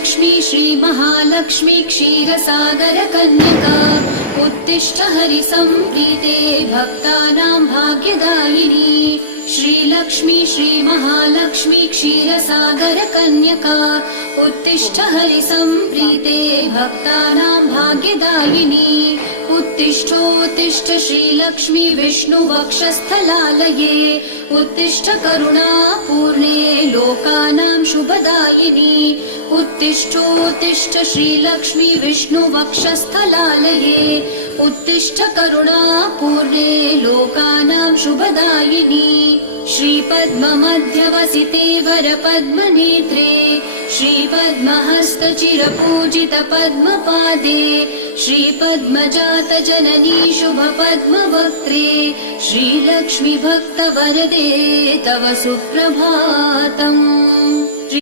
श्रीलक्ष्मी श्रीमहालक्ष्मी क्षीरसागरकन्यका उत्तिष्ठ हरिसम्प्रीते भक्तानां भाग्यदायिनी श्रीलक्ष्मी श्रीमहालक्ष्मी क्षीरसागरकन्यका उत्तिष्ठ हरिसम्प्रीते भक्तानां भाग्यदायिनी उत्तिष्ठोत्तिष्ठ श्रीलक्ष्मी विष्णुवक्षस्थलालये उत्तिष्ठ करुणापूर्णे लोकानां शुभदायिनी उत्तिष्ठोत्तिष्ठ श्रीलक्ष्मी विष्णुवक्षस्थलालये उत्तिष्ठ करुणापूर्णे लोकानां शुभदायिनी श्रीपद्ममध्यवसिते वरपद्मनेत्रे श्रीपद्महस्तचिरपूजितपद्मपादे श्रीपद्मजातजननी शुभपद्मवक्त्रे श्रीलक्ष्मी भक्तवरदे तव सुप्रभातम्।